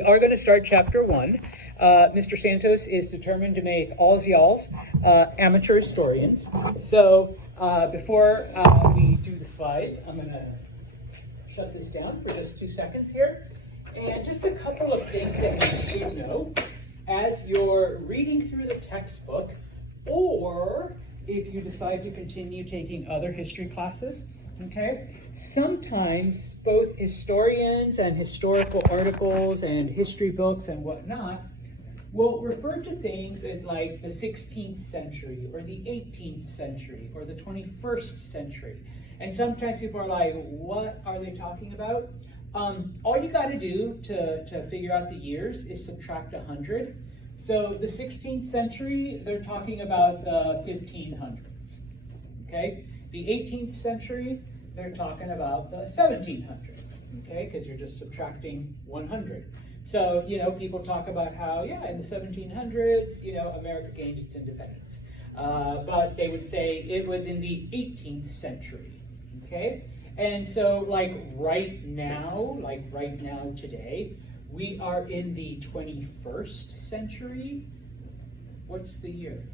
We are going to start chapter 1. Mr. Santos is determined to make all y'all's amateur historians. So before we do the slides, I'm going to shut this down for just 2 seconds here. And just a couple of things that you should know as you're reading through the textbook, or if you decide to continue taking other history classes. Okay, sometimes both historians and historical articles and history books and whatnot will refer to things as like the 16th century or the 18th century or the 21st century. And sometimes people are like, what are they talking about? All you got to do to figure out the years is subtract 100. So the 16th century, they're talking about the 1500s. Okay, the 18th century, they're talking about the 1700s, okay, because you're just subtracting 100. So, people talk about how, in the 1700s, America gained its independence. But they would say it was in the 18th century, okay? And so, right now today, we are in the 21st century. What's the year?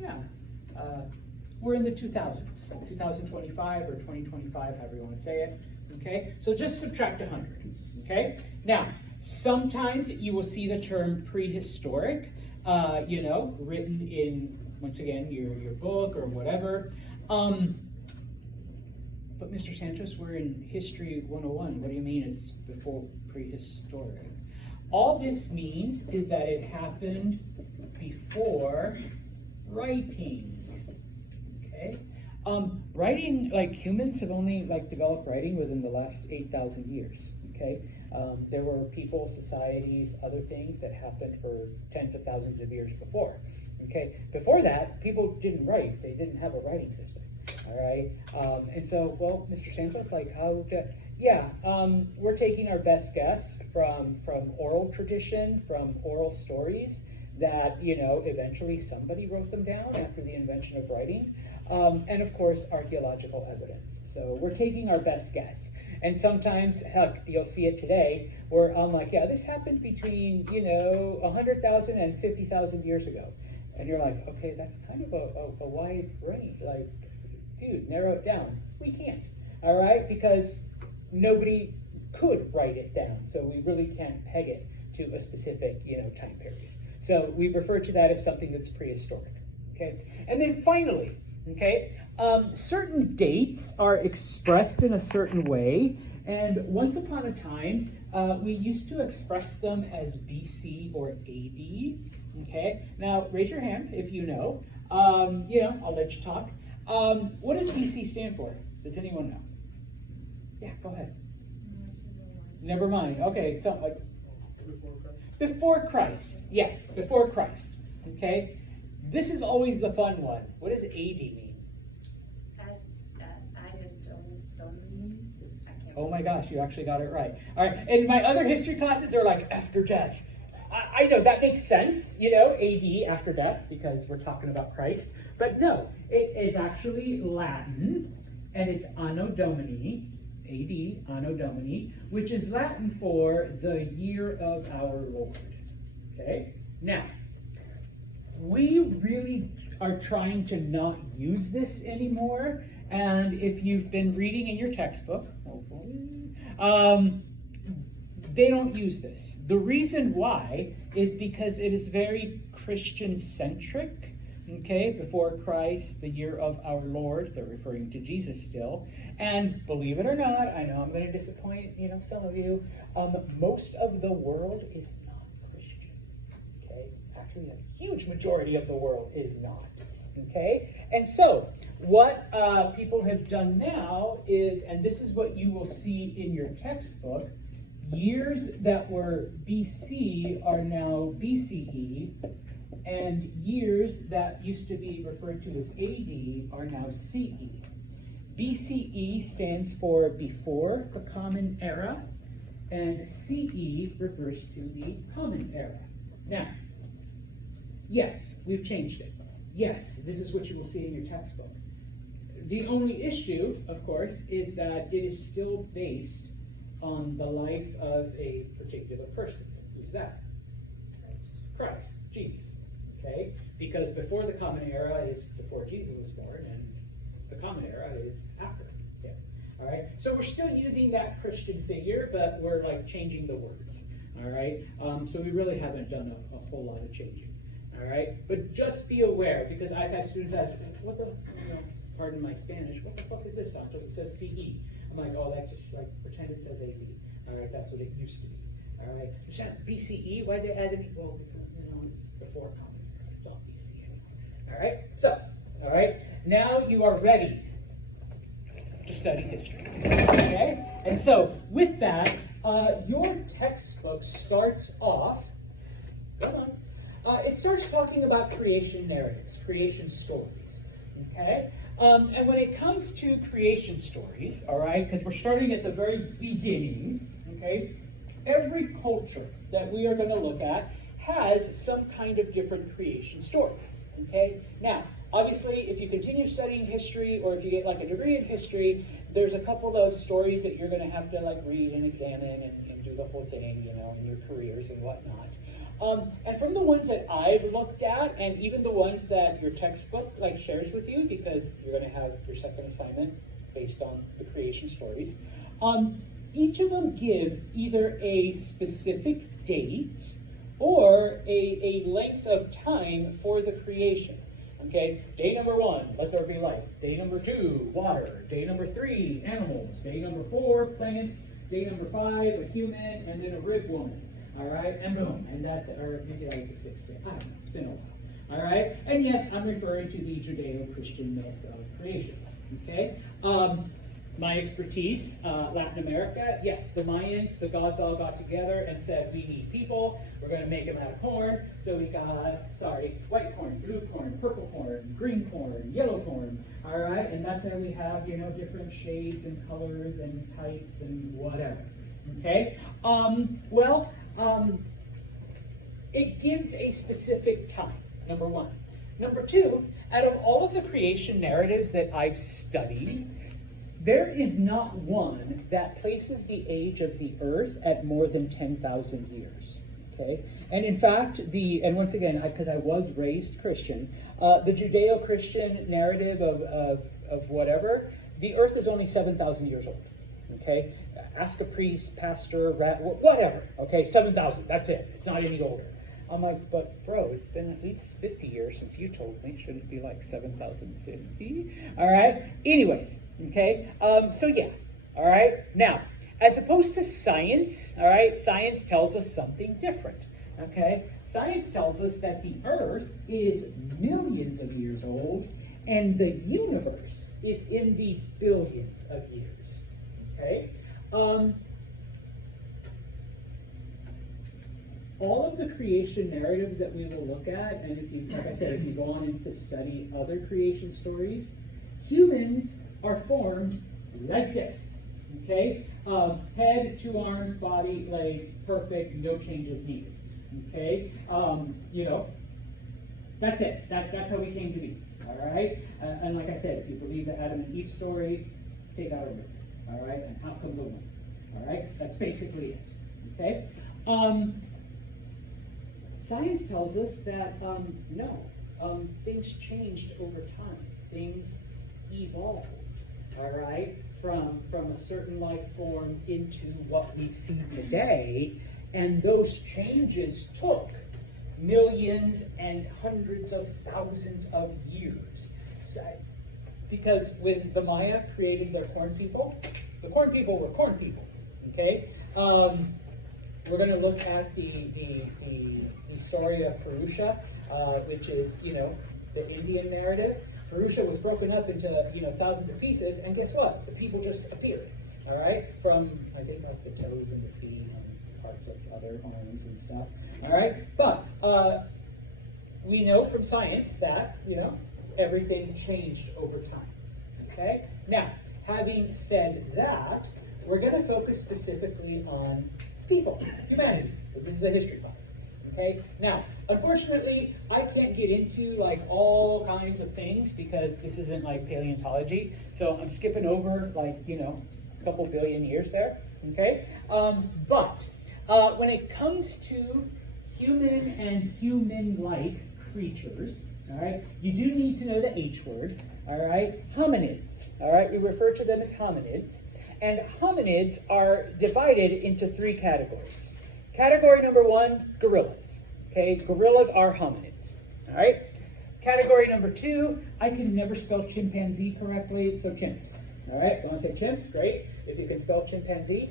Yeah. We're in the 2000s, 2025 or 2025, however you want to say it, okay? So just subtract 100, okay? Now, sometimes you will see the term prehistoric, written in, once again, your book or whatever. But Mr. Santos, we're in History 101. What do you mean it's before prehistoric? All this means is that it happened before writing. Okay. Writing, humans have only developed writing within the last 8,000 years. Okay, there were people, societies, other things that happened for tens of thousands of years before. Okay, before that, people didn't write; they didn't have a writing system. All right, and so, well, Mr. Santos, we're taking our best guess from oral tradition, from oral stories that eventually somebody wrote them down after the invention of writing. And of course, archaeological evidence. So we're taking our best guess. And sometimes, heck, you'll see it today, where I'm like, this happened between, 100,000 and 50,000 years ago. And you're like, okay, that's kind of a wide range. Dude, narrow it down. We can't, all right? Because nobody could write it down. So we really can't peg it to a specific, time period. So we refer to that as something that's prehistoric, okay? And then finally, okay, certain dates are expressed in a certain way, and once upon a time, we used to express them as BC or AD, okay? Now, raise your hand if you know. I'll let you talk. What does BC stand for? Does anyone know? Yeah, go ahead. Never mind. Okay, so before Christ. Yes, before Christ. Okay? This is always the fun one. What does AD mean? Oh my gosh, you actually got it right. All right, in my other history classes, they're like, after death. I know, that makes sense, AD, after death, because we're talking about Christ. But no, it is actually Latin, and it's Anno Domini, AD, Anno Domini, which is Latin for the year of our Lord. Okay? Now, we really are trying to not use this anymore, and if you've been reading in your textbook, they don't use this. The reason why is because it is very Christian-centric. Okay, before Christ, the year of our Lord, they're referring to Jesus still. And believe it or not, I know I'm going to disappoint, some of you, most of the world is not Christian. Okay, actually a huge majority of the world is not. Okay, and so what people have done now is, and this is what you will see in your textbook, years that were BC are now BCE, and years that used to be referred to as AD are now CE. BCE stands for before the Common Era, and CE refers to the Common Era. Now, yes, we've changed it. Yes, this is what you will see in your textbook. The only issue, of course, is that it is still based on the life of a particular person. Who's that? Christ, Jesus. Okay? Because before the common era is before Jesus was born, and the common era is after him. All right? So we're still using that Christian figure, but we're like changing the words. All right? So we really haven't done a whole lot of changing. All right? But just be aware, because I've had students ask, what the, pardon my Spanish, what the fuck is this, Santos? It says CE. I'm like, oh, that just like pretend it says AD. All right? That's what it used to be. All right? It's not BCE. Why did they add it? Well, because, it's before common era. It's not BCE anymore. All right? So, all right? Now you are ready to study history. Okay? And so, with that, your textbook starts off, come on, it starts talking about creation narratives, creation stories, okay? And when it comes to creation stories, all right, because we're starting at the very beginning, okay, every culture that we are going to look at has some kind of different creation story, okay? Now, obviously, if you continue studying history, or if you get like a degree in history, there's a couple of stories that you're going to have to like read and examine and do the whole thing, in your careers and whatnot. And from the ones that I've looked at, and even the ones that your textbook like shares with you, because you're going to have your second assignment based on the creation stories, each of them give either a specific date or a length of time for the creation. Okay, day number 1, let there be light. Day number 2, water. Day number 3, animals. Day number 4, plants. Day number 5, a human, and then a rib woman. All right, and boom, and that's, or maybe that was the 6th day. I don't know, it's been a while. All right, and yes, I'm referring to the Judeo-Christian myth of creation. Okay, my expertise, Latin America, yes, the Mayans, the gods all got together and said, we need people, we're going to make them out of corn. So we got, white corn, blue corn, purple corn, green corn, yellow corn, all right? And that's why we have, different shades and colors and types and whatever, okay? It gives a specific time, number 1. Number 2, out of all of the creation narratives that I've studied, there is not one that places the age of the earth at more than 10,000 years. Okay, and in fact, and once again, because I was raised Christian, the Judeo-Christian narrative of whatever, the earth is only 7,000 years old. Okay, ask a priest, pastor, whatever. Okay, 7,000. That's it. It's not any older. I'm like, but bro, it's been at least 50 years since you told me. Shouldn't it be like 7,050? All right. Anyways, okay. So yeah. All right. Now, as opposed to science, all right, science tells us something different. Okay. Science tells us that the Earth is millions of years old, and the universe is in the billions of years. Okay. All of the creation narratives that we will look at, and if you, like I said, if you go on to study other creation stories, humans are formed like this, okay? Head, 2 arms, body, legs, perfect, no changes needed, okay? That's it. That's how we came to be, all right? And like I said, if you believe the Adam and Eve story, take out a rib, all right? And out comes a woman, all right? That's basically it, okay? Science tells us that, no, things changed over time. Things evolved, all right, from a certain life form into what we see today, and those changes took millions and hundreds of thousands of years. So, because when the Maya created their corn people, the corn people were corn people, okay? We're going to look at the story of Purusha, which is, the Indian narrative. Purusha was broken up into, thousands of pieces, and guess what? The people just appeared, all right? From, I think, like the toes and the feet and parts of other arms and stuff, all right? But we know from science that, everything changed over time, okay? Now, having said that, we're going to focus specifically on people, humanity, because this is a history class. Okay. Now, unfortunately, I can't get into like all kinds of things because this isn't like paleontology. So I'm skipping over like a couple billion years there. okay? But when it comes to human and human-like creatures, all right, you do need to know the H word, all right? Hominids, all right? We refer to them as hominids. And hominids are divided into 3 categories. Category number 1, gorillas. Okay, gorillas are hominids, all right? Category number 2, I can never spell chimpanzee correctly, so chimps. All right, you want to say chimps? Great. If you can spell chimpanzee,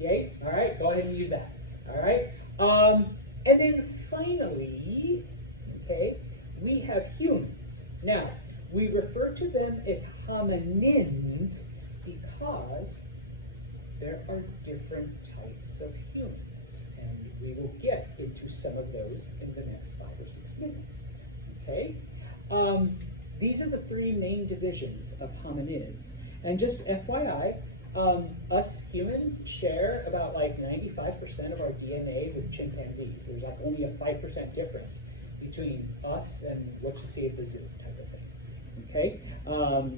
yay. All right, go ahead and use that. All right. And then finally, okay, we have humans. Now, we refer to them as hominins because there are different types of humans. And we will get into some of those in the next 5 or 6 minutes. Okay? These are the 3 main divisions of hominids. And just FYI, us humans share about like 95% of our DNA with chimpanzees. There's like only a 5% difference between us and what you see at the zoo type of thing. Okay?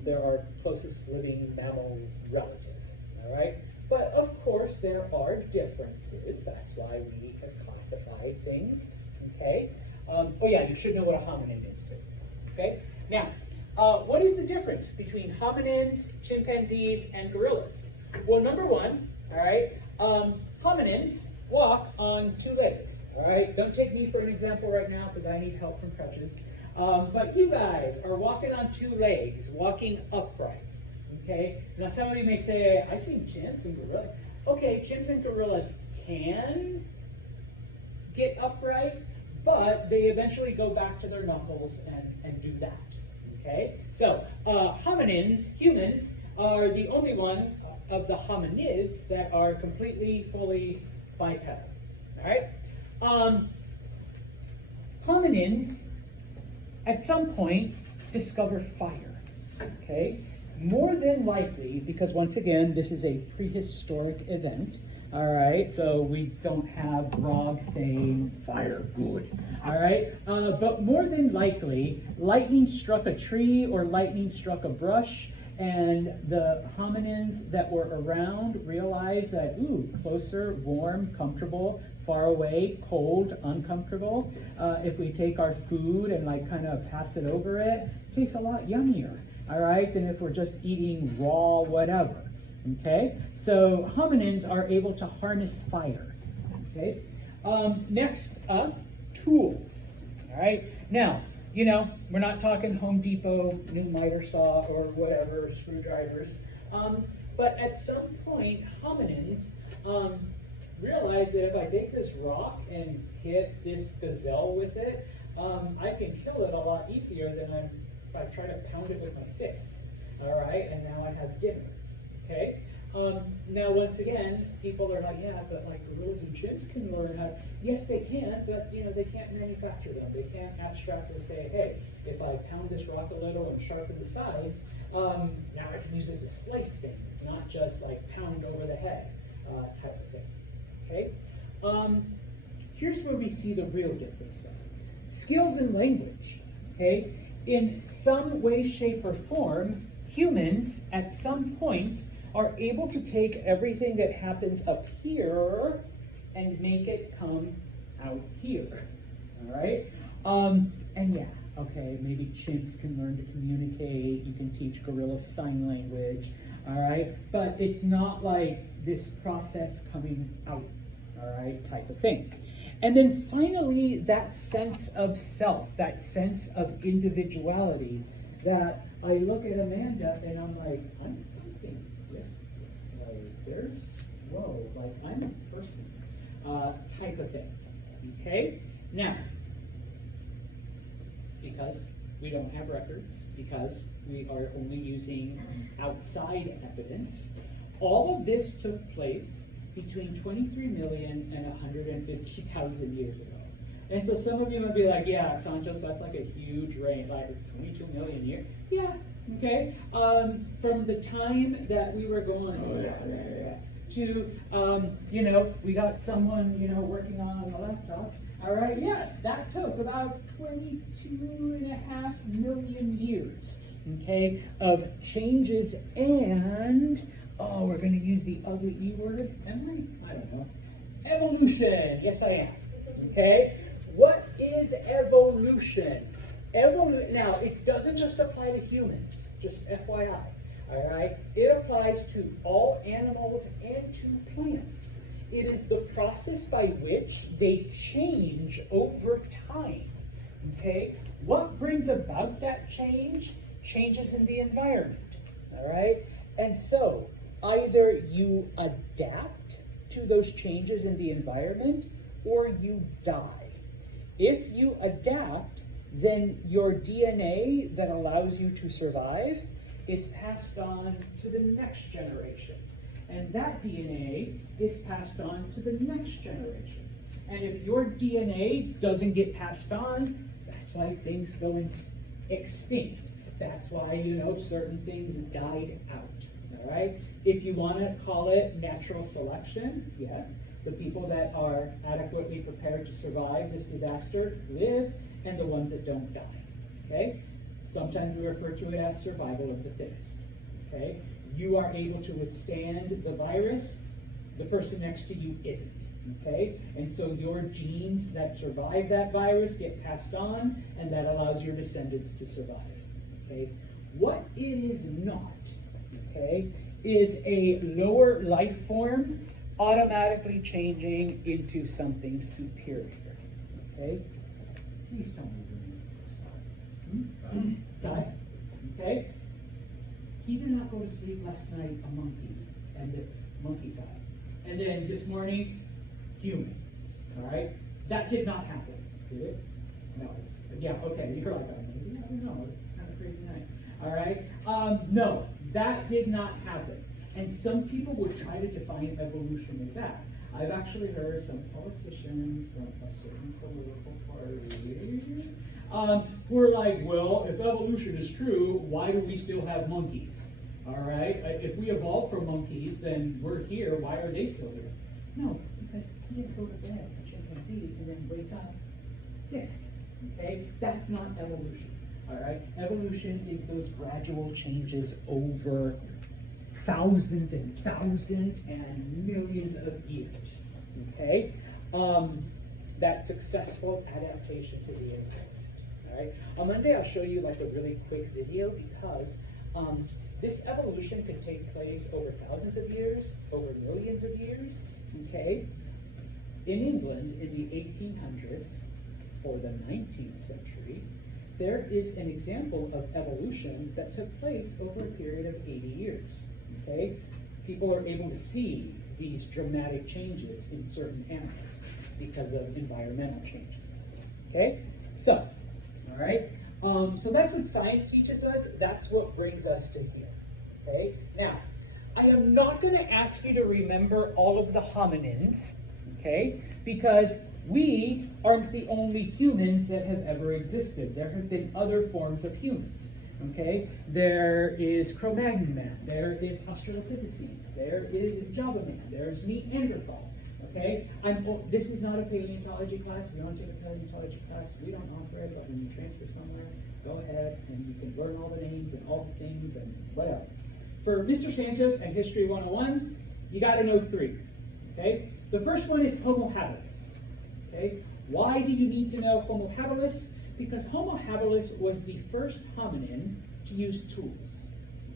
They're our closest living mammal relative. All right? But of course, there are differences. That's why we have classified things. Okay? Oh yeah, you should know what a hominin is too. Okay? Now, what is the difference between hominins, chimpanzees, and gorillas? Well, number 1, all right, hominins walk on 2 legs. All right, don't take me for an example right now because I need help from crutches. But you guys are walking on 2 legs, walking upright. Okay. Now, some of you may say, I've seen chimps and gorillas. Okay, chimps and gorillas can get upright, but they eventually go back to their knuckles and do that. Okay? So, hominins, humans, are the only one of the hominids that are completely, fully bipedal. All right? Hominins, at some point, discover fire. Okay? More than likely, because once again, this is a prehistoric event. All right, so we don't have Grog saying fire good. All right, but more than likely, lightning struck a tree or lightning struck a brush, and the hominins that were around realized that, ooh, closer, warm, comfortable, far away, cold, uncomfortable. If we take our food and like kind of pass it over it, it tastes a lot yummier. All right, than if we're just eating raw whatever. Okay, so hominins are able to harness fire. Okay, next up, tools. All right, now, you know, we're not talking Home Depot, new miter saw, or whatever, screwdrivers. But at some point, hominins realize that if I take this rock and hit this gazelle with it, I can kill it a lot easier than if I try to pound it with my fists. All right, and now I have dinner. Okay. Now, once again, people are like, yeah, but like gorillas and chimps can learn how. Yes, they can, but you know they can't manufacture them. They can't abstractly say, hey, if I pound this rock a little and sharpen the sides, now I can use it to slice things, not just like pound over the head type of thing. Okay. Here's where we see the real difference, though. Skills in language. Okay. In some way, shape, or form, humans at some point are able to take everything that happens up here and make it come out here. All right? And yeah, okay, maybe chimps can learn to communicate. You can teach gorillas sign language. All right? But it's not like this process coming out, all right, type of thing. And then finally, that sense of self, that sense of individuality, that I look at Amanda and I'm like, I'm something different. Like, there's, whoa, like I'm a person, type of thing. Okay? Now, because we don't have records, because we are only using outside evidence, all of this took place between 23 million and 150,000 years ago. And so some of you might be like, yeah, Santos, that's like a huge range, like 22 million years. Yeah, okay. From the time that we were going to, you know, we got someone, you know, working on the laptop. All right, yes, that took about 22.5 million years, okay, of changes. And Oh, we're going to use the ugly E word, am I? I don't know. Evolution. Yes, I am. Okay. What is evolution? Now, it doesn't just apply to humans, just FYI. All right? It applies to all animals and to plants. It is the process by which they change over time. Okay? What brings about that change? Changes in the environment. All right? And so, either you adapt to those changes in the environment or you die. If you adapt, then your DNA that allows you to survive is passed on to the next generation. And that DNA is passed on to the next generation. And if your DNA doesn't get passed on, that's why things go extinct. That's why, certain things died out. All right? If you want to call it natural selection, yes, the people that are adequately prepared to survive this disaster live, and the ones that don't die. Okay? Sometimes we refer to it as survival of the fittest. Okay? You are able to withstand the virus, the person next to you isn't. Okay? And so your genes that survive that virus get passed on, and that allows your descendants to survive. Okay? What it is not, okay, is a lower life form automatically changing into something superior. Okay? Please tell me your name. Sai. Okay? He did not go to sleep last night a monkey, and the monkey side. And then this morning, human. All right? That did not happen, did it? No. Yeah, okay, you're like, maybe, I don't know, it's kind of crazy night. All right? No, that did not happen. And some people would try to define evolution as that. I've actually heard some politicians from a certain political party who are like, well, if evolution is true, why do we still have monkeys? All right? If we evolved from monkeys, then we're here. Why are they still here? No, because he didn't go to bed, a chimpanzee, and then wake up this. Okay? That's not evolution. All right? Evolution is those gradual changes over thousands and thousands and millions of years. Okay? That successful adaptation to the environment. All right? On Monday, I'll show you like a really quick video because this evolution could take place over thousands of years, over millions of years. Okay? In England, in the 1800s or the 19th century, there is an example of evolution that took place over a period of 80 years. Okay? People are able to see these dramatic changes in certain animals because of environmental changes. Okay? So, all right? So that's what science teaches us. That's what brings us to here. Okay? Now, I am not going to ask you to remember all of the hominins, okay? Because we aren't the only humans that have ever existed. There have been other forms of humans. Okay, there is Cro-Magnon man, there is Australopithecines, there is Java man, there's Neanderthal. Okay, this is not a paleontology class. We don't take a paleontology class. We don't offer it, but when you transfer somewhere, go ahead and you can learn all the names and all the things and whatever. For Mr. Santos and History 101, you got to know three. Okay, the first one is Homo habilis. Okay, why do you need to know Homo habilis? Because Homo habilis was the first hominin to use tools.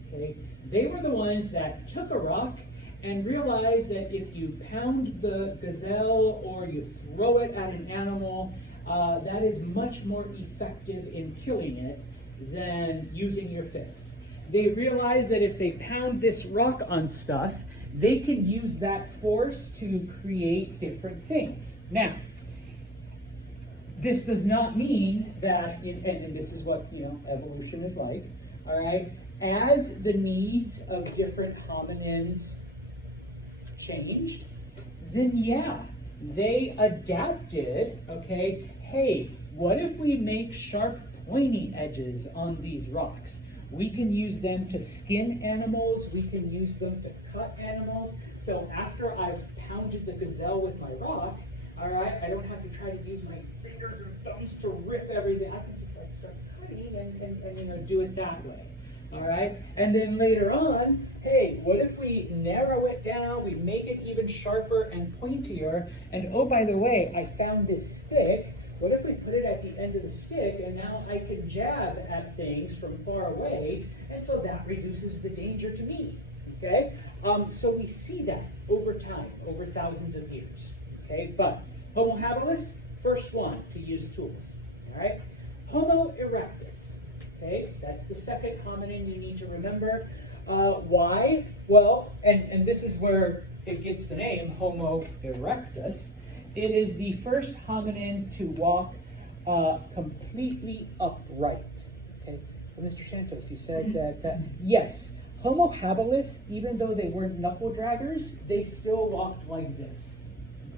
Okay? They were the ones that took a rock and realized that if you pound the gazelle or you throw it at an animal, that is much more effective in killing it than using your fists. They realized that if they pound this rock on stuff, they can use that force to create different things. Now, this does not mean that, and this is what evolution is like, all right? As the needs of different hominins changed, then yeah, they adapted, okay? Hey, what if we make sharp, pointy edges on these rocks? We can use them to skin animals, we can use them to cut animals. So after I've pounded the gazelle with my rock, all right, I don't have to try to use my fingers or thumbs to rip everything. I can just like start cutting and do it that way. All right, and then later on, hey, what if we narrow it down, we make it even sharper and pointier, and oh, by the way, I found this stick. What if we put it at the end of the stick, and now I can jab at things from far away, and so that reduces the danger to me, okay? So we see that over time, over thousands of years, okay? But Homo habilis, first one to use tools, all right? Homo erectus, okay? That's the second hominin you need to remember. Why? Well, and this is where it gets the name Homo erectus. It is the first hominin to walk completely upright. Okay, well, Mr. Santos, you said that yes, Homo habilis, even though they weren't knuckle draggers, they still walked like this.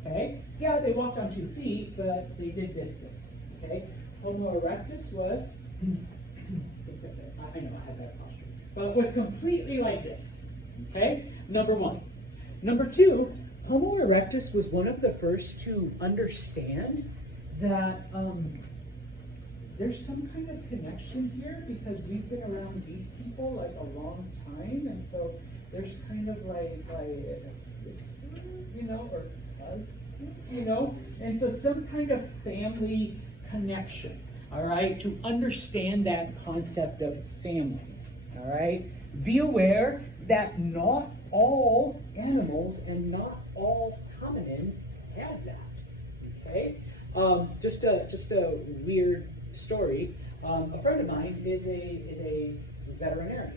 Okay, yeah, they walked on 2 feet, but they did this thing. Okay, Homo erectus was, I know I had that posture, but was completely like this. Okay, number one. Number two, Homo erectus was one of the first to understand that there's some kind of connection here because we've been around these people like a long time, and so there's kind of like a sister, you know, or cousin, you know, and so some kind of family connection, all right, to understand that concept of family, all right? Be aware that not all animals and not all hominins have that, okay? Just a weird story. A friend of mine is a veterinarian,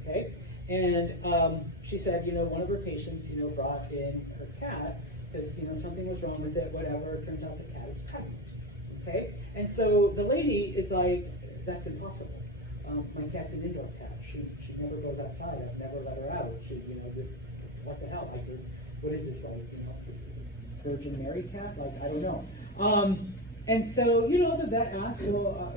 okay? And she said, you know, one of her patients, you know, brought in her cat because, you know, something was wrong with it, whatever. It turns out the cat is pregnant, okay? And so the lady is like, that's impossible. My cat's an indoor cat. She never goes outside. I've never let her out. She, you know, what the hell? Like, what is this, like, you know, Virgin Mary cat? Like, I don't know. And so, you know, the vet asked, well,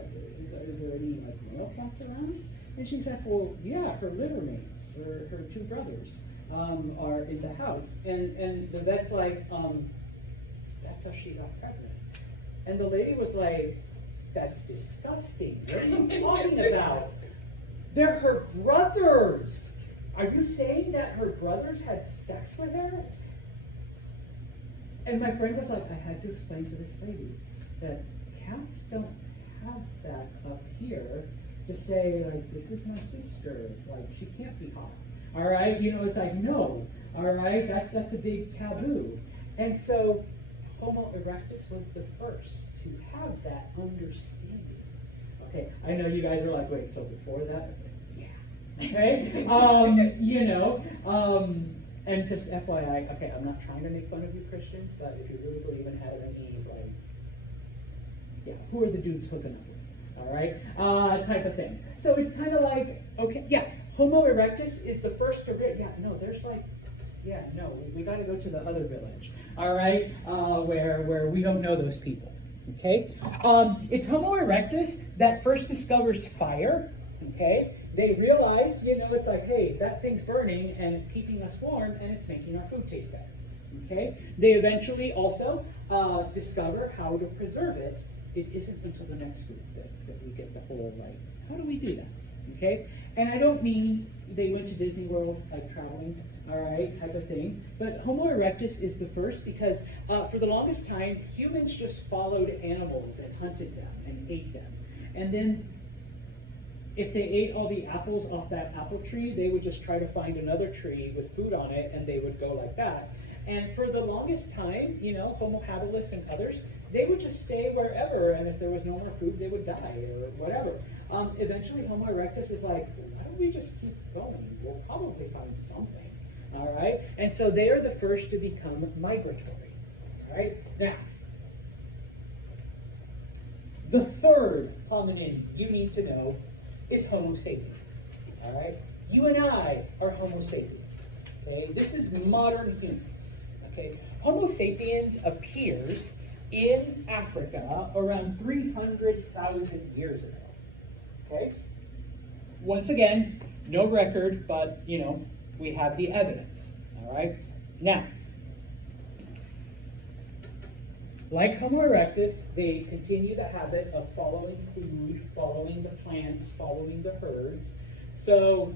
is there any, like, male cats around? And she's like, well, yeah, her litter mates, her 2 brothers, are in the house. And the vet's like, that's how she got pregnant. And the lady was like, that's disgusting. What are you talking about? They're her brothers. Are you saying that her brothers had sex with her? And my friend was like, I had to explain to this lady that cats don't have that up here to say, like, this is my sister. Like, she can't be hot. All right? You know, it's like, no. All right? That's a big taboo. And so Homo erectus was the first to have that understanding. Okay, I know you guys are like, wait, so before that? Yeah. Okay? You know, and just FYI, okay, I'm not trying to make fun of you Christians, but if you really believe in Adam and Eve, like, yeah, who are the dudes hooking up with? All right? Type of thing. So it's kind of like, okay, yeah, Homo erectus is the first to, yeah, no, there's like, yeah, no, we got to go to the other village, all right, where we don't know those people. Okay, it's Homo erectus that first discovers fire. Okay, they realize, you know, it's like, hey, that thing's burning and it's keeping us warm and it's making our food taste better. Okay, they eventually also discover how to preserve it. It isn't until the next week that we get the whole, like, how do we do that? Okay, and I don't mean they went to Disney World, like traveling, all right, type of thing. But Homo erectus is the first because for the longest time, humans just followed animals and hunted them and ate them. And then if they ate all the apples off that apple tree, they would just try to find another tree with food on it, and they would go like that. And for the longest time, you know, Homo habilis and others, they would just stay wherever, and if there was no more food, they would die or whatever. Eventually, Homo erectus is like, why don't we just keep going? We'll probably find something, all right? And so they are the first to become migratory, all right? Now, the third hominin you need to know is Homo sapien, all right? You and I are Homo sapien, okay? This is modern humans, okay? Homo sapiens appears in Africa around 300,000 years ago. Okay? Once again, no record, but, you know, we have the evidence. All right? Now, like Homo erectus, they continue the habit of following food, following the plants, following the herds. So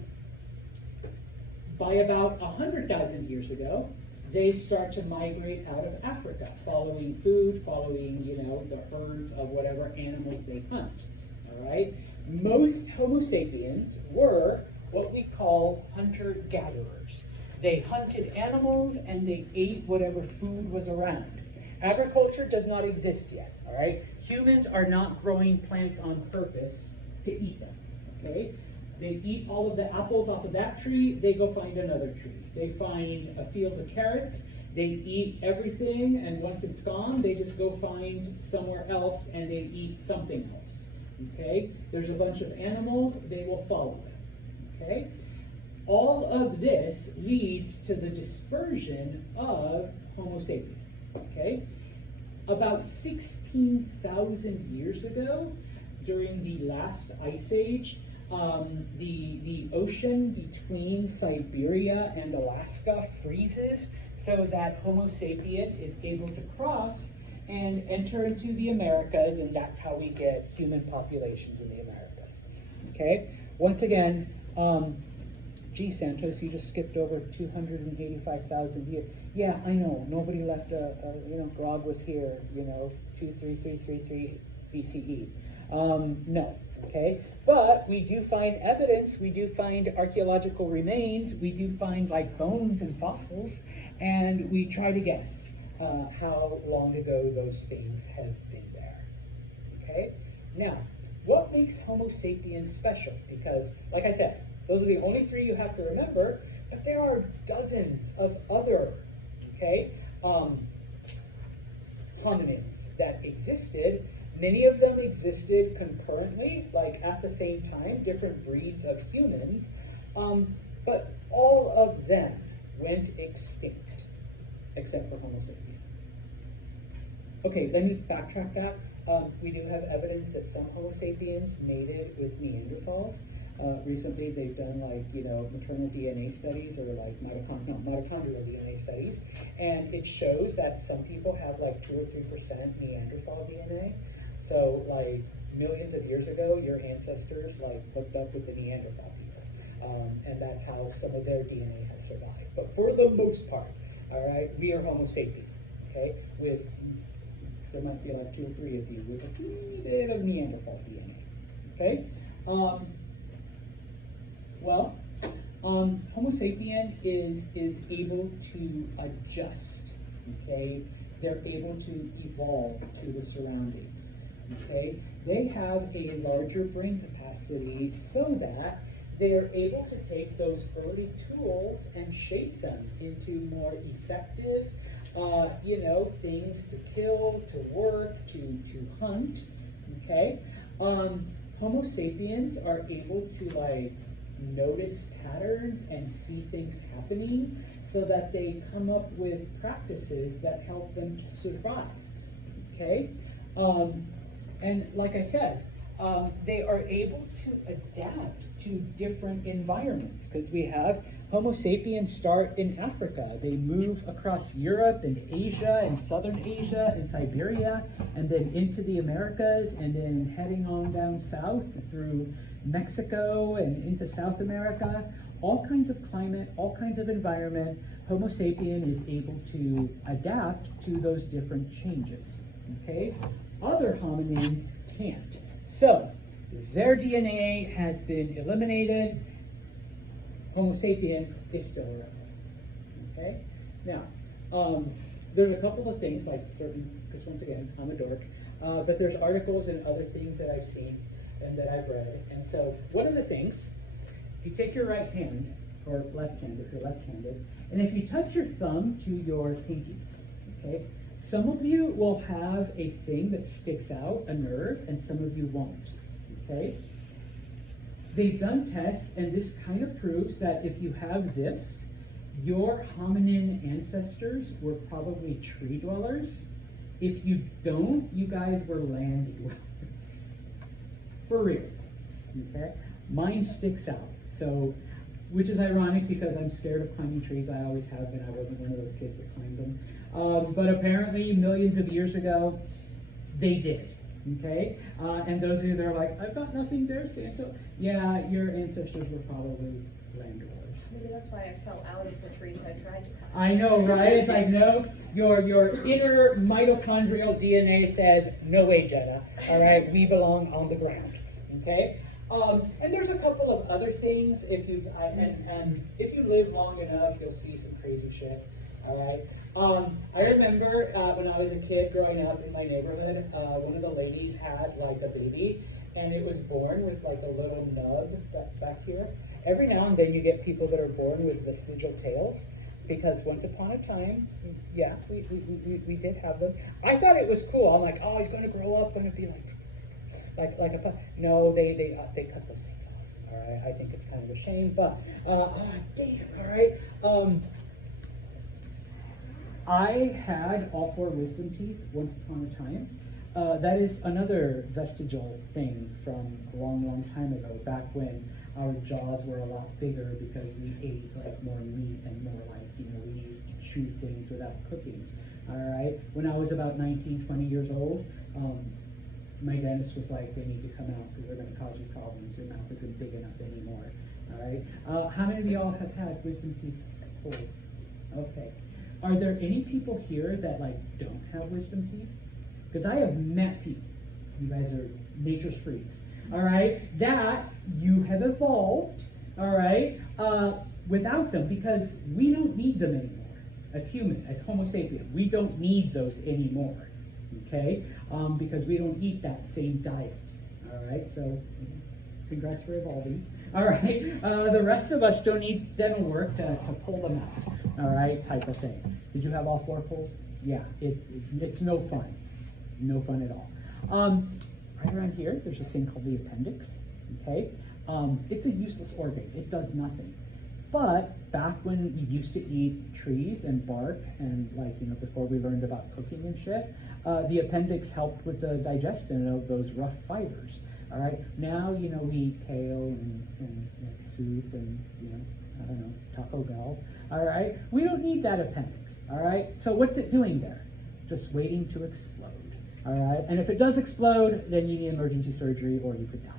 by about 100,000 years ago, they start to migrate out of Africa, following food, following, the herds of whatever animals they hunt, all right? Most Homo sapiens were what we call hunter-gatherers. They hunted animals and they ate whatever food was around. Agriculture does not exist yet, all right? Humans are not growing plants on purpose to eat them, okay? They eat all of the apples off of that tree, they go find another tree. They find a field of carrots, they eat everything, and once it's gone, they just go find somewhere else and they eat something else, okay? There's a bunch of animals, they will follow them, okay? All of this leads to the dispersion of Homo sapiens, okay? About 16,000 years ago, during the last ice age, the ocean between Siberia and Alaska freezes so that Homo sapien is able to cross and enter into the Americas, and that's how we get human populations in the Americas. Okay? Once again, gee, Santos, you just skipped over 285,000 years. Yeah, I know. Nobody left Grog was here, 23333 BCE. No, okay? But we do find evidence, we do find archaeological remains, we do find like bones and fossils, and we try to guess how long ago those things have been there, okay? Now, what makes Homo sapiens special? Because, like I said, those are the only three you have to remember, but there are dozens of other, okay, hominins that existed. Many of them existed concurrently, like at the same time, different breeds of humans, but all of them went extinct, except for Homo sapiens. Okay, let me backtrack that. We do have evidence that some Homo sapiens mated with Neanderthals. Recently, they've done maternal DNA studies or mitochondrial DNA studies, and it shows that some people have 2 or 3% Neanderthal DNA. So millions of years ago, your ancestors hooked up with the Neanderthal people, and that's how some of their DNA has survived. But for the most part, all right, we are Homo sapien. Okay, there might be 2 or 3 of you with a bit of Neanderthal DNA. Okay. Homo sapien is able to adjust, okay? They're able to evolve to the surroundings, okay? They have a larger brain capacity so that they are able to take those early tools and shape them into more effective, things to kill, to work, to hunt, okay? Homo sapiens are able to notice patterns and see things happening so that they come up with practices that help them to survive, okay? And like I said, they are able to adapt to different environments because we have Homo sapiens start in Africa. They move across Europe and Asia and Southern Asia and Siberia and then into the Americas and then heading on down south through Mexico and into South America. All kinds of climate, all kinds of environment. Homo sapien is able to adapt to those different changes, okay? Other hominins can't. So, their DNA has been eliminated. Homo sapien is still around, okay? Now, there's a couple of things because once again, I'm a dork, but there's articles and other things that I've seen and that I've read. And so one of the things, if you take your right hand, or left hand if you're left-handed, and if you touch your thumb to your pinky, okay, some of you will have a thing that sticks out, a nerve, and some of you won't, okay? They've done tests, and this kind of proves that if you have this, your hominin ancestors were probably tree dwellers. If you don't, you guys were land dwellers. For real, okay? Mine sticks out, so, which is ironic because I'm scared of climbing trees. I always have been. I wasn't one of those kids that climbed them. But apparently, millions of years ago, they did, Okay, and those of you that are like, I've got nothing there, Santo. Yeah, your ancestors were probably land dwellers. Maybe that's why I fell out of the tree, so I tried to come. I know, right? It's like, no, your inner mitochondrial DNA says, no way, Jeddah. All right, we belong on the ground. Okay, and there's a couple of other things. If you and if you live long enough, you'll see some crazy shit. All right. I remember when I was a kid growing up in my neighborhood, one of the ladies had like a baby, and it was born with like a little nub back here. Every now and then you get people that are born with vestigial tails, because once upon a time, yeah, we did have them. I thought it was cool. I'm like, oh, he's going to grow up, going to be like a pup. No, they cut those things off. All right, I think it's kind of a shame, but damn. All right. I had all 4 wisdom teeth once upon a time. That is another vestigial thing from a long, long time ago, back when our jaws were a lot bigger because we ate like more meat and more like, we chewed things without cooking. All right. When I was about 19, 20 years old, my dentist was like, they need to come out because they're going to cause you problems. Your mouth isn't big enough anymore. All right. How many of y'all have had wisdom teeth pulled? Okay. Are there any people here that like don't have wisdom teeth? Because I have met people. You guys are nature's freaks. All right, that you have evolved. All right, without them, because we don't need them anymore. As human, as Homo sapien, we don't need those anymore. Okay, because we don't eat that same diet. All right, so congrats for evolving. All right, the rest of us don't need dental work to pull them out. All right, type of thing. Did you have all 4 pulled? Yeah, it's no fun. No fun at all. Right around here, there's a thing called the appendix. Okay, it's a useless organ. It does nothing. But back when you used to eat trees and bark, and like before we learned about cooking and shit, the appendix helped with the digestion of those rough fibers. All right. Now we eat kale and soup and I don't know, Taco Bell. All right. We don't need that appendix. All right. So what's it doing there? Just waiting to explode. All right. And if it does explode, then you need emergency surgery or you could die.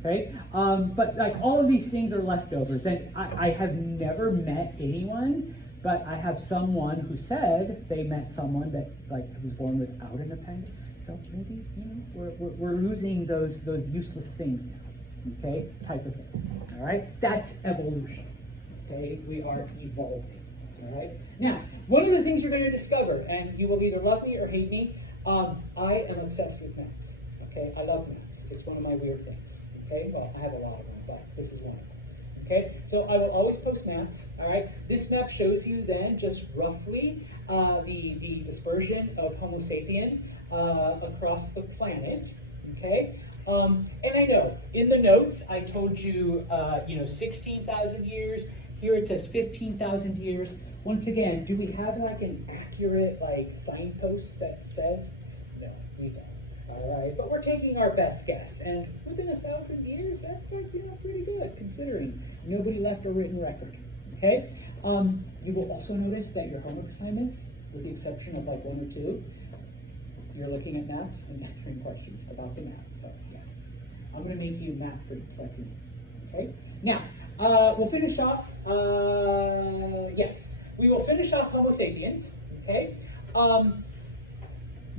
Okay. But like all of these things are leftovers, and I have never met anyone, but I have someone who said they met someone that like was born without an appendix. So maybe we're losing those useless things now. Okay, type of thing. All right, that's evolution. Okay, we are evolving. All right. Now, one of the things you're going to discover, and you will either love me or hate me, I am obsessed with maps. Okay, I love maps. It's one of my weird things. Okay, well, I have a lot of them, but this is one of them. Okay, so I will always post maps. All right, this map shows you then just roughly the dispersion of Homo sapien across the planet. Okay, and I know in the notes I told you 16,000 years. Here it says 15,000 years. Once again, do we have like an accurate like signpost that says? No, we don't. All right, but we're taking our best guess, and within 1,000 years, that's like pretty good considering nobody left a written record. Okay, you will also notice that your homework assignments, with the exception of like 1 or 2, you're looking at maps and answering questions about the map. So yeah, I'm going to make you map freaks like me. Okay, now we'll finish off. Yes, we will finish off Homo sapiens. Okay.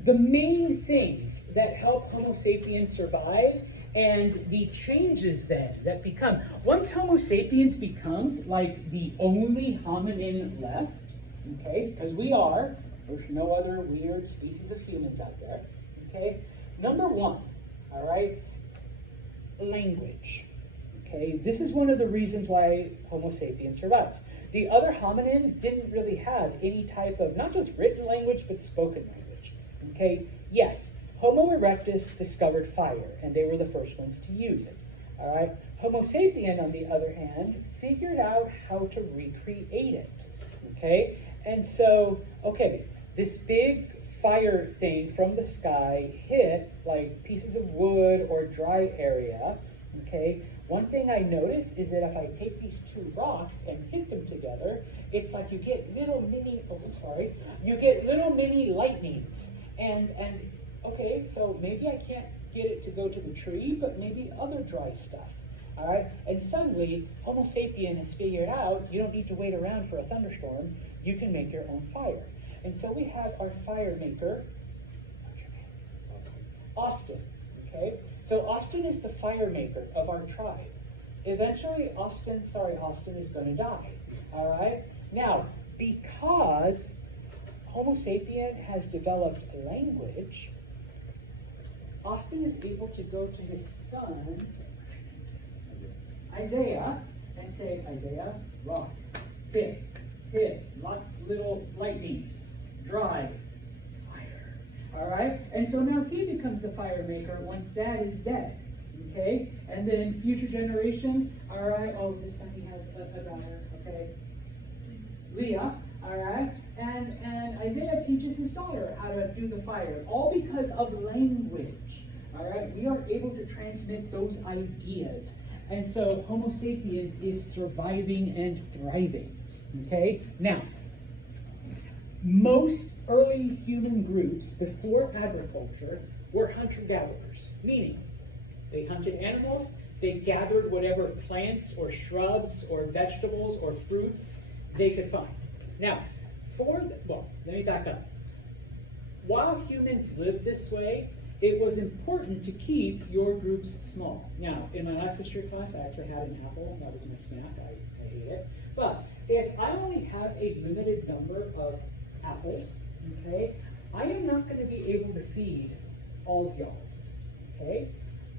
The main things that help Homo sapiens survive and the changes then that become, once Homo sapiens becomes like the only hominin left, okay, because we are, there's no other weird species of humans out there, okay, number 1, all right, language, okay, this is one of the reasons why Homo sapiens survives. The other hominins didn't really have any type of, not just written language, but spoken language. Okay, yes, Homo erectus discovered fire, and they were the first ones to use it. All right, Homo sapien, on the other hand, figured out how to recreate it. Okay, and so, okay, this big fire thing from the sky hit like pieces of wood or dry area. Okay, one thing I noticed is that if I take these 2 rocks and hit them together, it's like you get little mini, you get little mini lightnings. And okay, so maybe I can't get it to go to the tree, but maybe other dry stuff. All right, and suddenly Homo sapien has figured out you don't need to wait around for a thunderstorm. You can make your own fire. And so we have our fire maker, what's your name? Austin. Okay, so Austin is the fire maker of our tribe. Eventually, Austin is going to die. All right, now because Homo sapien has developed language, Austin is able to go to his son, Isaiah, and say, Isaiah, rock, hit, lots little lightnings, dry, fire. All right? And so now he becomes the fire maker once dad is dead. Okay? And then future generation, all right, oh, this time he has a daughter, okay? Leah, all right? And Isaiah teaches his daughter how to do the fire, all because of language. All right? We are able to transmit those ideas. And so Homo sapiens is surviving and thriving. Okay? Now, most early human groups before agriculture were hunter-gatherers, meaning they hunted animals, they gathered whatever plants or shrubs or vegetables or fruits they could find. Now, let me back up. While humans lived this way, it was important to keep your groups small. Now, in my last history class, I actually had an apple, and that was my snack. I hate it. But if I only have a limited number of apples, okay, I am not going to be able to feed all y'all. Okay?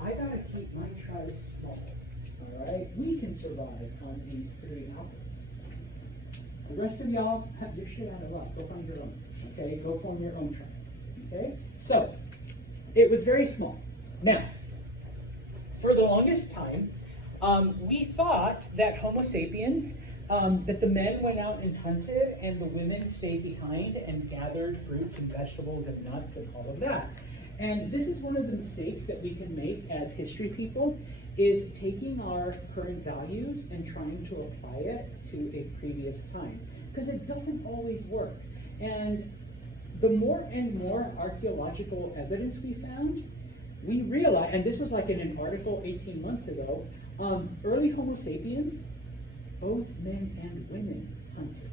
I gotta keep my tribe small. All right? We can survive on these 3 apples. The rest of y'all have your shit out of luck. Go find your own. Okay? Go form your own tribe. Okay? So, it was very small. Now, for the longest time, we thought that Homo sapiens, that the men went out and hunted and the women stayed behind and gathered fruits and vegetables and nuts and all of that. And this is one of the mistakes that we can make as history people, is taking our current values and trying to apply it to a previous time. Because it doesn't always work. And the more and more archaeological evidence we found, we realized, and this was like in an article 18 months ago, early Homo sapiens, both men and women hunted.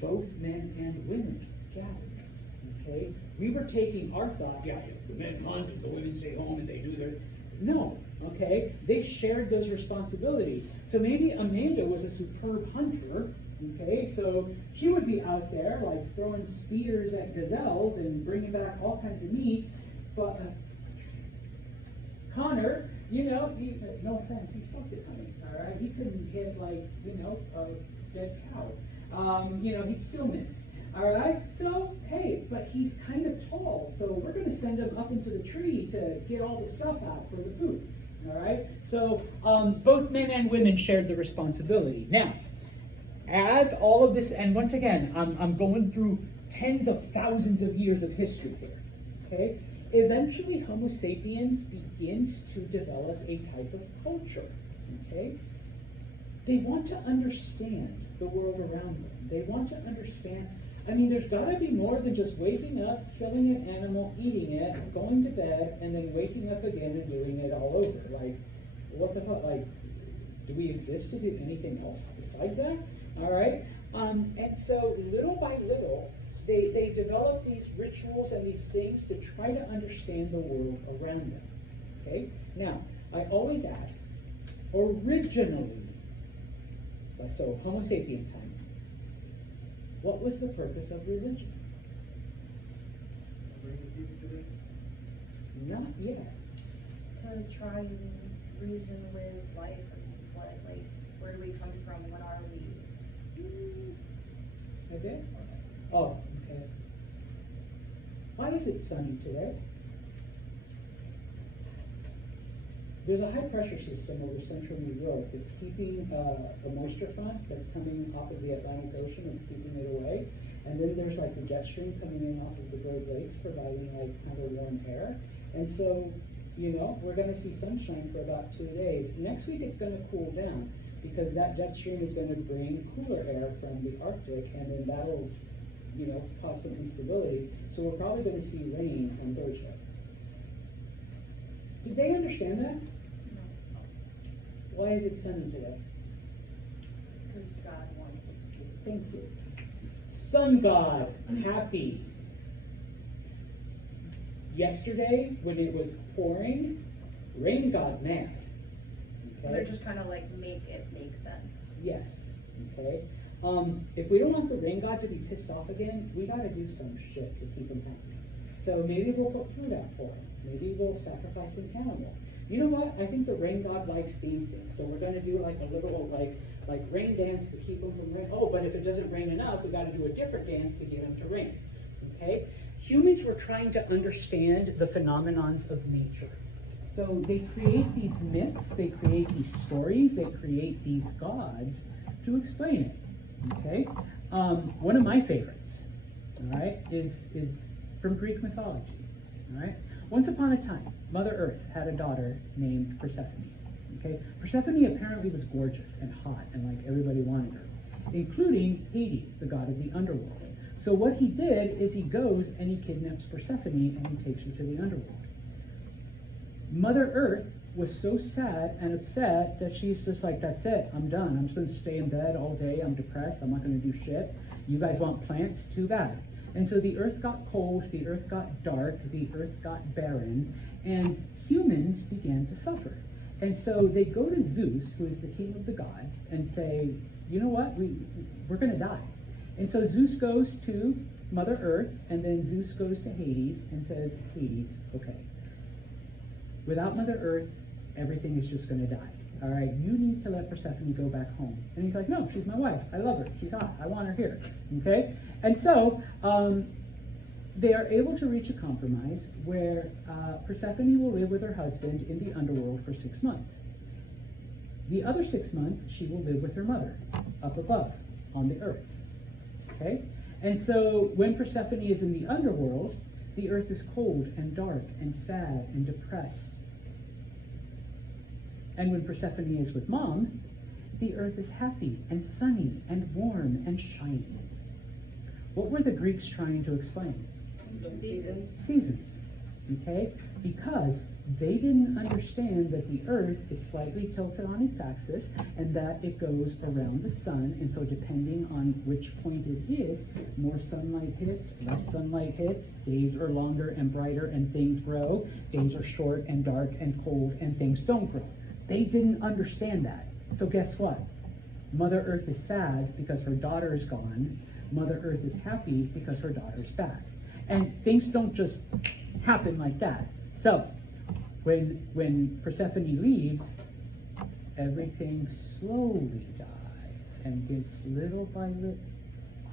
Both men and women gathered. Okay? We were taking our thought, yeah, the men hunt and the women stay home and they do their... No, okay? They shared those responsibilities. So maybe Amanda was a superb hunter, okay? So she would be out there, like, throwing spears at gazelles and bringing back all kinds of meat. But Connor, you know, no offense, he sucked at hunting, all right? He couldn't hit, like, you know, a dead cow. You know, he'd still miss. All right, so, hey, but he's kind of tall, so we're going to send him up into the tree to get all the stuff out for the food. All right, so both men and women shared the responsibility. Now, as all of this, and once again, I'm going through tens of thousands of years of history here, okay? Eventually, Homo sapiens begins to develop a type of culture, okay? They want to understand the world around them. They want to understand. I mean, there's got to be more than just waking up, killing an animal, eating it, going to bed, and then waking up again and doing it all over. Like, what the fuck? Like, do we exist to do anything else besides that? All right? And so, little by little, they develop these rituals and these things to try to understand the world around them. Okay? Now, I always ask, originally, so Homo sapien time, what was the purpose of religion? Not yet. To try and reason with life and what, like, where do we come from? What are we? That's it? Oh, okay. Why is it sunny today? There's a high pressure system over central New York that's keeping a moisture front that's coming off of the Atlantic Ocean, that's keeping it away. And then there's like the jet stream coming in off of the Great Lakes, providing like kind of warm air. And so, you know, we're gonna see sunshine for about 2 days. Next week it's gonna cool down because that jet stream is gonna bring cooler air from the Arctic, and then that'll, you know, cause some instability. So we're probably gonna see rain on Thursday. Did they understand that? No, Why is it sunny today? because God wants it to be. Thank you. Sun God, happy. Yesterday, when it was pouring, rain God mad. So they're just trying to like make it make sense. Yes, okay. If we don't want the rain god to be pissed off again, we gotta do some shit to keep him happy. So maybe we'll put food out for him. Maybe we'll sacrifice an animal. You know what? I think the rain god likes dancing. So we're gonna do like a little like rain dance to keep him from rain. Oh, but if it doesn't rain enough, we gotta do a different dance to get him to rain. Okay? Humans were trying to understand the phenomenons of nature. So they create these myths, they create these stories, they create these gods to explain it. Okay? One of my favorites, all right, is from Greek mythology. All right? Once upon a time, Mother Earth had a daughter named Persephone. Okay? Persephone apparently was gorgeous and hot, and like everybody wanted her, including Hades, the god of the underworld. So what he did is he goes and he kidnaps Persephone and he takes her to the underworld. Mother Earth was so sad and upset that she's just like, that's it, I'm done. I'm just going to stay in bed all day. I'm depressed. I'm not going to do shit. You guys want plants? Too bad. And so the earth got cold, the earth got dark, the earth got barren, and humans began to suffer. And so they go to Zeus, who is the king of the gods, and say, you know what, we're going to die. And so Zeus goes to Mother Earth, and then Zeus goes to Hades and says, Hades, okay. Without Mother Earth, everything is just going to die. All right, you need to let Persephone go back home. And he's like, no, she's my wife. I love her. She's hot. I want her here. Okay? And so they are able to reach a compromise where Persephone will live with her husband in the underworld for 6 months. The other 6 months, she will live with her mother up above on the earth. Okay? And so when Persephone is in the underworld, the earth is cold and dark and sad and depressed. And when Persephone is with mom, the earth is happy and sunny and warm and shiny. What were the Greeks trying to explain? Seasons. Seasons. Okay? Because they didn't understand that the earth is slightly tilted on its axis and that it goes around the sun, and so depending on which point it is, more sunlight hits, less sunlight hits, days are longer and brighter and things grow, days are short and dark and cold and things don't grow. They didn't understand that. So guess what? Mother Earth is sad because her daughter is gone. Mother Earth is happy because her daughter's back. And things don't just happen like that. So when Persephone leaves, everything slowly dies and gets little by little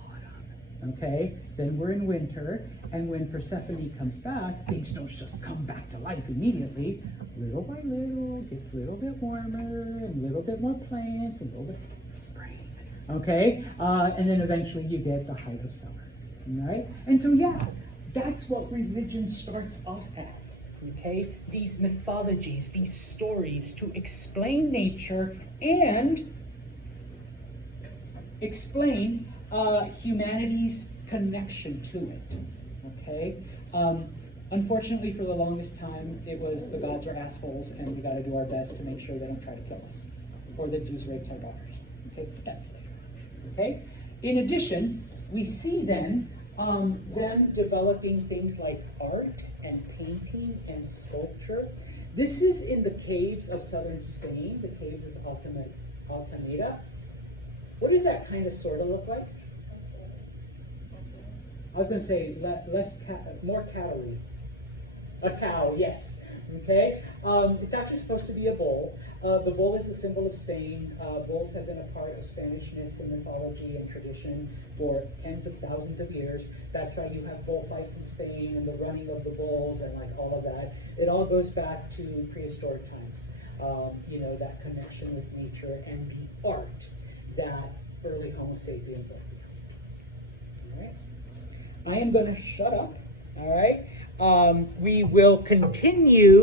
autumn. Okay? Then we're in winter, and when Persephone comes back, things don't just come back to life immediately. Little by little, it gets a little bit warmer, and a little bit more plants, and a little bit spring. Okay? And then eventually you get the height of summer. All right? And so, yeah, that's what religion starts off as. Okay? These mythologies, these stories to explain nature and explain humanity's connection to it. Okay? Unfortunately, for the longest time, it was the gods are assholes, and we got to do our best to make sure they don't try to kill us, or that Zeus rapes our daughters. Okay, but that's later. Okay. In addition, we see then them developing things like art and painting and sculpture. This is in the caves of southern Spain, the caves of Altamira. What does that kind of sort of look like? I was going to say more cattle-y. A cow, yes. Okay? It's actually supposed to be a bull. The bull is the symbol of Spain. Bulls have been a part of Spanish myths and mythology and tradition for tens of thousands of years. That's why you have bullfights in Spain and the running of the bulls and like all of that. It all goes back to prehistoric times. You know, that connection with nature and the art that early Homo sapiens left behind. All right? I am going to shut up. All right? We will continue